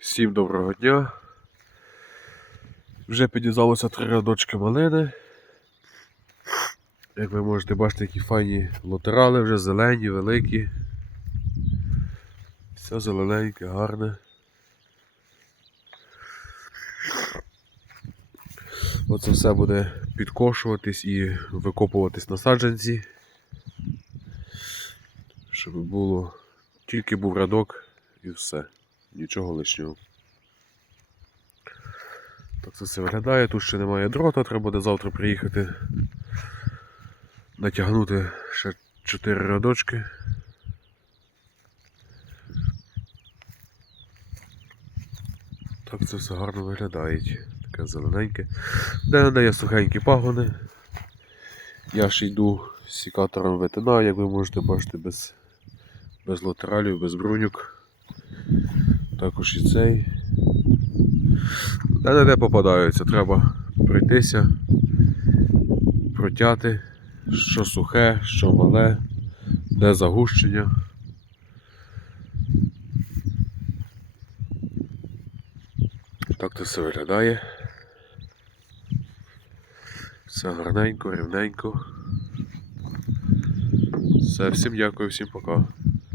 Всім доброго дня. Вже підв'язалося три рядочки малини. Як ви можете бачити, які файні латерали вже зелені, великі. Все зелененьке, гарне. Оце все буде підкошуватись і викопуватись на саджанці. Щоб було тільки був рядок і все. Нічого лишнього. Так це все виглядає. Тут ще немає дрота, треба буде завтра приїхати. Натягнути ще 4 рядочки. Так це все гарно виглядає. Таке зелененьке. Де не є сухенькі пагони. Я ж йду з сікатором ветена, як ви можете бачити, без, без латералів, без бруньок. Також і цей. Де не попадаються, треба пройтися, протяти, що сухе, що мале, де загущення. Так це все виглядає. Все гарненько, рівненько. Все, всім дякую, всім пока.